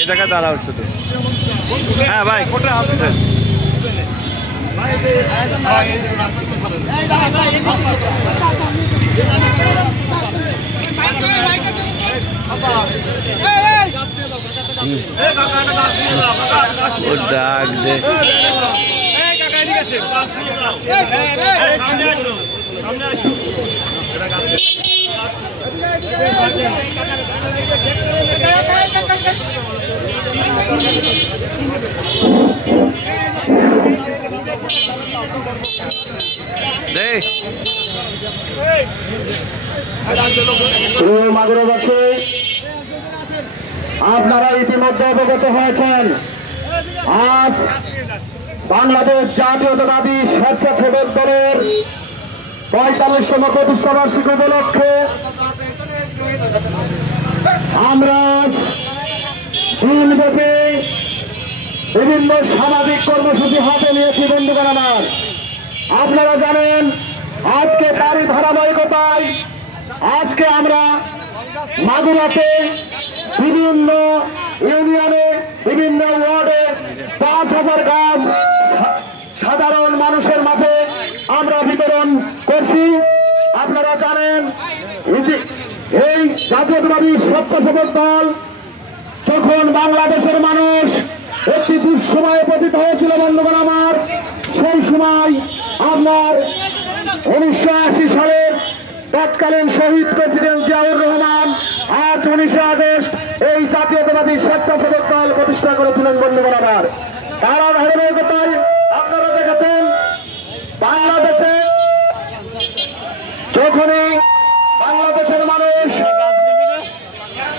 এই জায়গায় দাঁড়াও শুধু। হ্যাঁ ভাই ডাক দে মাগুরাবাসী, আপনারা ইতিমধ্যে অবগত হয়েছেন আজ বাংলাদেশ জাতীয়তাবাদী স্বেচ্ছাসেবক দলের ৪৫তম প্রতিষ্ঠা বার্ষিকী উপলক্ষে আমরা দিনব্যাপী বিভিন্ন সামাজিক কর্মসূচি হাতে নিয়েছি। বন্ধুগণ আমার, আপনারা জানেন আজকে তারই ধারাবাহিকতায় আজকে আমরা মাগুরাতে বিভিন্ন ইউনিয়নে বিভিন্ন ওয়ার্ডে ৫,০০০ গাছ সাধারণ মানুষের মাঝে আমরা বিতরণ করছি। আপনারা জানেন এই জাতীয়তাবাদী স্বেচ্ছাসেবক দল যখন বাংলাদেশের মানুষ একটি দুঃসময়ে পতিত হয়েছিল বন্ধুগণ আমার, সেই সময় আপনার ১৯৮০ সালের তৎকালীন শহীদ প্রেসিডেন্ট জিয়াউর রহমান আজ ১৯ আগস্ট এই জাতীয়তাবাদী স্বেচ্ছাসেবক দল প্রতিষ্ঠা করেছিলেন বন্ধুগণ আমার। তারা ধারাবাহিকতায় আপনারা দেখেছেন বাংলাদেশে যখনই বাংলাদেশের মানুষ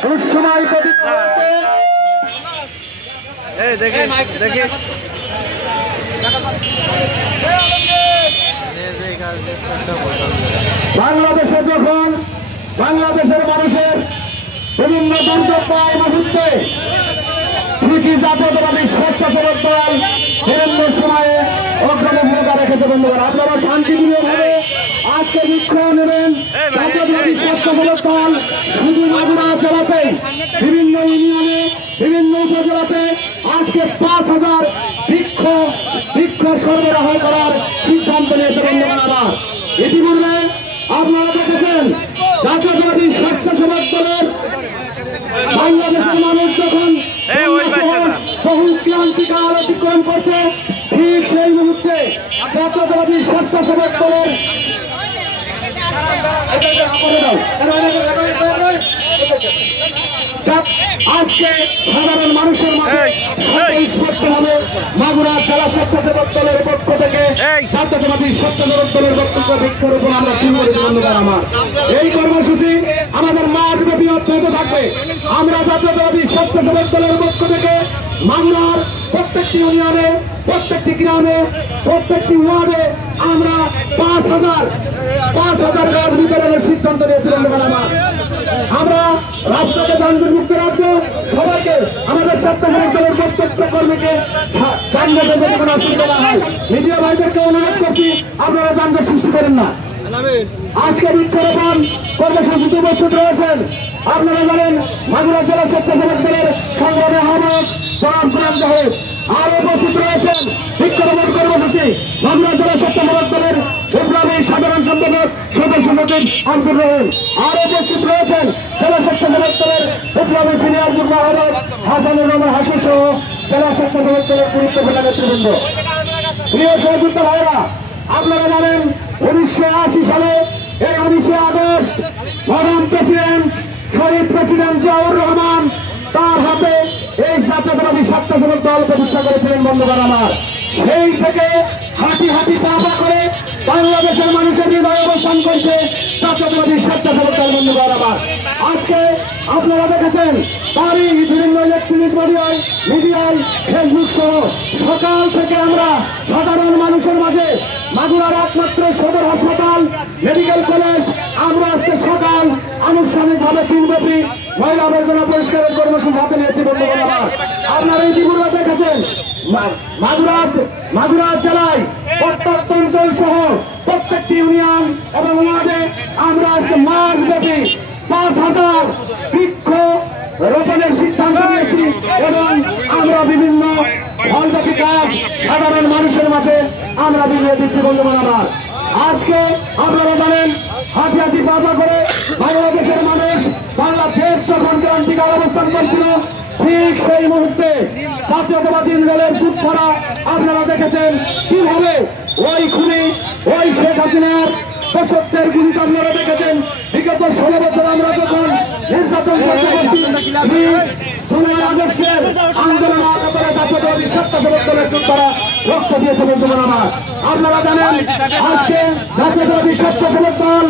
দুঃসময় পতিত হয়েছে, বাংলাদেশে যখন বাংলাদেশের মানুষের বিভিন্ন দুর্যোগ পায় মুহূর্তে ঠিকই জাতীয়তাবাদী স্বেচ্ছাসেবক দল বিভিন্ন সময়ে অগ্রণী ভূমিকা রেখেছে বন্ধুগণ। আপনারা শান্তিপূর্ণভাবে আজকে বিক্ষোভ নেবেন। জাতীয়তাবাদী স্বেচ্ছাসেবক দল শুধু মাগুরা জেলাতে বিভিন্ন ইউনিয়নে বিভিন্ন উপজেলাতে আজকে ৫,০০০ বৃক্ষ সরবরাহ করার সিদ্ধান্ত নিয়েছে বন্ধুগণ আমার। ইতিপূর্বে আপনারা দেখেছেন জাতীয়তাবাদী স্বেচ্ছাসেবক দলের বাংলাদেশের মানুষ যখন বহু ক্রান্তিকাল অতিক্রম করছে, ঠিক সেই মুহূর্তে জাতীয়তাবাদী স্বেচ্ছাসেবক দলের আজকে সাধারণ মানুষের মাঝে স্পষ্টভাবে মাগুরা জেলা স্বেচ্ছাসেবক দলের পক্ষ থেকে জাতীয়তাবাদী স্বেচ্ছাসেবক দলের বক্তব্য বৃক্ষরোপণ আমরা শুরু করেছি বন্ধুগণ আমার। এই কর্মসূচি আমাদের মাঠব্যাপী অব্যাহত থাকবে। আমরা জাতীয়তাবাদী স্বেচ্ছাসেবক দলের পক্ষ থেকে মাগুরার প্রত্যেকটি ইউনিয়নে, প্রত্যেকটি গ্রামে, প্রত্যেকটি ওয়ার্ডে আমরা ৫,০০০ গাছ বিতরণের সিদ্ধান্ত নিয়েছি বন্ধুগণ আমার। আমরা রাস্তাকে যানজট মুক্ত রাখবো। সবাইকে আমাদের স্বেচ্ছাসেবক দলের প্রত্যেকটা কর্মীকে যানজটের যাতে কোনো অসুবিধা না হয়। মিডিয়া ভাইদেরকে অনুরোধ করছি আপনারা যানজট সৃষ্টি করেন না। আজকে বৃক্ষরোপণ কর্মসূচিতে উপস্থিত রয়েছেন আপনারা জানেন মাগুরা জেলা স্বেচ্ছাসেবক দলের সংগ্রামী আহ্বায়ক জনাব গোলাম জাহেদ। আর উপস্থিত রয়েছেন বৃক্ষরোপণ কর্মসূচি মাগুরা জেলা স্বেচ্ছাসেবক দলের বিপ্লবী সাধারণ সম্পাদক সদস্য সচিব আব্দুর রহিম। আর উপস্থিত রয়েছেন জেলা স্বেচ্ছাসেবক দলের বিপ্লবী সিনিয়র যুগ্ম আহ্বায়ক হাসানুর রহমান হাসির সহ জেলা স্বেচ্ছাসেবক দলের গুরুত্বপূর্ণ নেতৃবৃন্দ। প্রিয় সহযোদ্ধা ভাইরা, আপনারা জানেন ১৯৮০ সালে এই ১৯ আগস্ট মহান প্রেসিডেন্ট শহীদ প্রেসিডেন্ট জিয়াউর রহমান তার হাতে এই জাতীয়তাবাদী স্বেচ্ছাসেবক দল প্রতিষ্ঠা করেছিলেন বন্ধুগণ আমার। সেই থেকে হাঁটি হাঁটি পা পা করে বাংলাদেশের মানুষের হৃদয়ে অবস্থান করছে জাতীয়তাবাদী স্বেচ্ছাসেবক দল বন্ধুগণ আমার। আজকে আপনারা দেখেছেন তারই বিভিন্ন ইলেকট্রনিক মিডিয়ায় ফেসবুক সহ সকাল থেকে আমরা সাধারণ মানুষের মাঝে মাগুরার একমাত্র সদর হাসপাতাল মেডিকেল কলেজ আমরা আজকে সকাল আনুষ্ঠানিকভাবে দিনব্যাপী ময়লা আবর্জনা পরিষ্কারের কর্মসূচি হাতে নিয়েছি বন্ধুগণ আমার। আপনারা ইতিপূর্বে দেখেছেন মাগুরা জেলায় প্রত্যন্ত অঞ্চল সহ প্রত্যেকটি ইউনিয়ন এবং ওয়ার্ডে আমরা আজকে মাঠ হাজার বৃক্ষ রোপণের সিদ্ধান্ত নিয়েছি এবং আমরা বিভিন্ন ফলজাতি গাছ সাধারণ মানুষের মাঝে আমরা বিলিয়ে দিচ্ছি বন্ধুগণ আমার। আজকে আপনারা জানেন হাতি হাতি পাতা করে বাংলাদেশের মানুষ বাংলাদেশ যখন ক্রান্তিকাল অবস্থান করছিল ঠিক সেই মুহূর্তে জাতীয়তাবাদী দলের যোদ্ধারা আপনারা দেখেছেন কিভাবে ওই খুনি ওই শেখ হাসিনার দর্শকদের গুলিতে আপনারা দেখেছেন। বিগত 16 বছর আমরা যখন নির্যাতন সহ্য করছি, 15 আগস্টের আন্দোলন আকাতরে জাতীয়তাবাদী স্বেচ্ছাসেবক দলের যোদ্ধারা রক্ত দিয়েছে বন্ধুগণ আমার। আপনারা জানেন আজকে জাতীয়তাবাদী স্বেচ্ছাসেবক দল